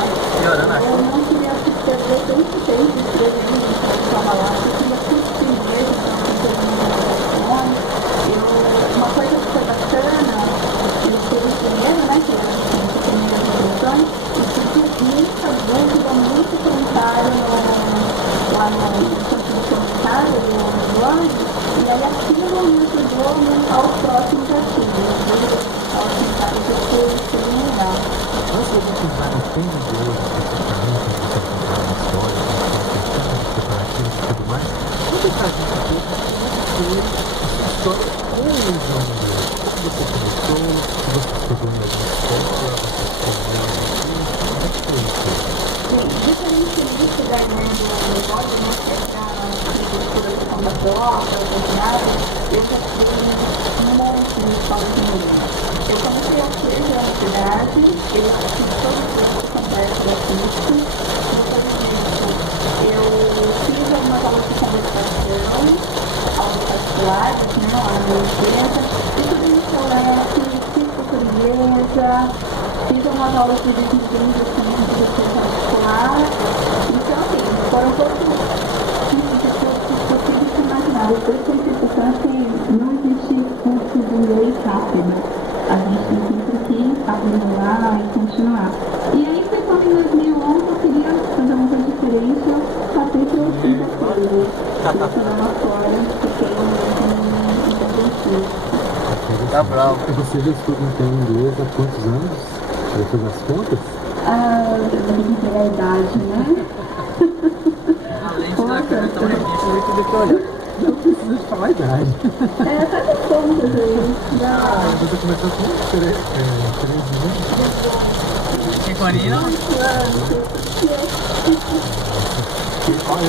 Tá piorando a Eu chuva. não queria perder tanto tempo escrevendo para estava lá, eu queria curtir mesmo, uma coisa que foi bacana, eu teve o primeiro, né, que era as primeiras eleições, e tive muita dúvida, muito comentário lá no campo de comentário do blog, e aí aquilo me ajudou a montar os próximos artigos, aos comentários que foi bem legal. Antes da gente entrar no tema de hoje, especificamente, a gente vai contar uma história, os preparativos e tudo mais, conta pra gente um pouco como foi a sua história com o João Deus. Como você começou, se você estudou em alguma escola, você escolheu alguma coisa, como é que foi isso? Bem, diferentemente da ideia do blog, né, que é para a educação da prova, da cidade, eu já fui um monte de escolas de música. Eu comecei a ter na cidade, eu fiz todo o curso completo da FISC, depois disso eu fiz algumas aulas de conversação, aulas particulares, né, lá na minha empresa, e tudo isso eu fiz portuguesa, fiz algumas aulas de business English também, de educação particular, então assim, foram todos os possíveis e imagináveis. Por isso é interessante que não existe curso de inglês rápido. A gente tem sempre que aprimorar e continuar. E aí foi quando em 2011 eu queria fazer uma coisa diferente, eu passei pelo quinta-feira. Eu fui lá fora, fiquei um tempo. Tá bravo. E você já estuda então inglês há quantos anos? Já fez as contas? Ah, eu vou dizer a idade, né? Além de dar cara tão difícil. Eu tive que olhar. Não precisa de falar a idade. Faz as contas aí. Já. Você começou com 13 anos? Chiconino. Claro. Olha,